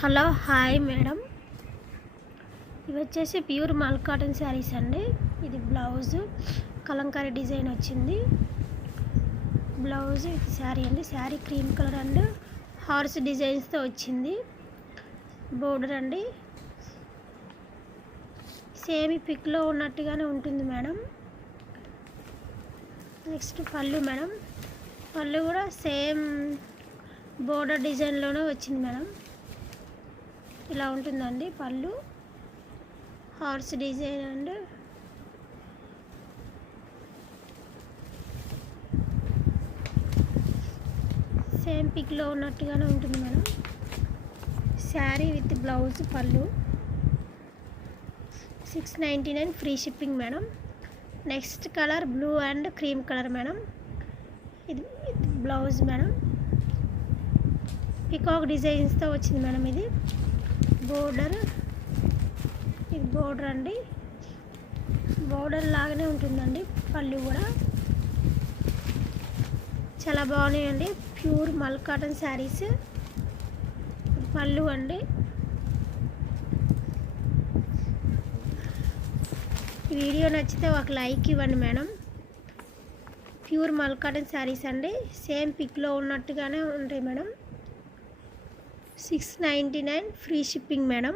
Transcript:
Hello hi madam, ఇవి వచ్చేసి pure మల్ కాటన్ శారీస్ అండి. ఇది బ్లౌజ్ కలంకారీ డిజైన్ వచ్చింది. బ్లౌజ్ ఇది శారీ అండి. Sari cream colour and horse డిజైన్స్తో వచ్చింది. బోర్డర్ అండి సేమ్ పిక్లో ఉన్నట్టుగానే ఉంటుంది మేడం. నెక్స్ట్ పళ్ళు మేడం, పళ్ళు కూడా సేమ్ బోర్డర్ డిజైన్లోనే వచ్చింది మేడం. ఇలా ఉంటుందండి పళ్ళు, హార్స్ డిజైన్ అండ్ సేమ్ పిక్లో ఉన్నట్టుగానే ఉంటుంది మేడం. శారీ విత్ బ్లౌజ్ పళ్ళు 699 free shipping madam. Next colour blue and cream colour madam. ఇది బ్లౌజ్ మేడం, పికాక్ డిజైన్స్తో వచ్చింది మేడం. ఇది బోర్డర్, ఇది బోర్డర్ అండి. బోర్డర్ లాగానే ఉంటుందండి పళ్ళు కూడా. చాలా బాగున్నాయండి, ప్యూర్ మల్ కాటన్ శారీస్. పళ్ళు అండి. వీడియో నచ్చితే ఒక లైక్ ఇవ్వండి మేడం. ప్యూర్ మల్ కాటన్ శారీస్ అండి, సేమ్ పిక్లో ఉన్నట్టుగానే ఉంటాయి మేడం. 699 free shipping madam.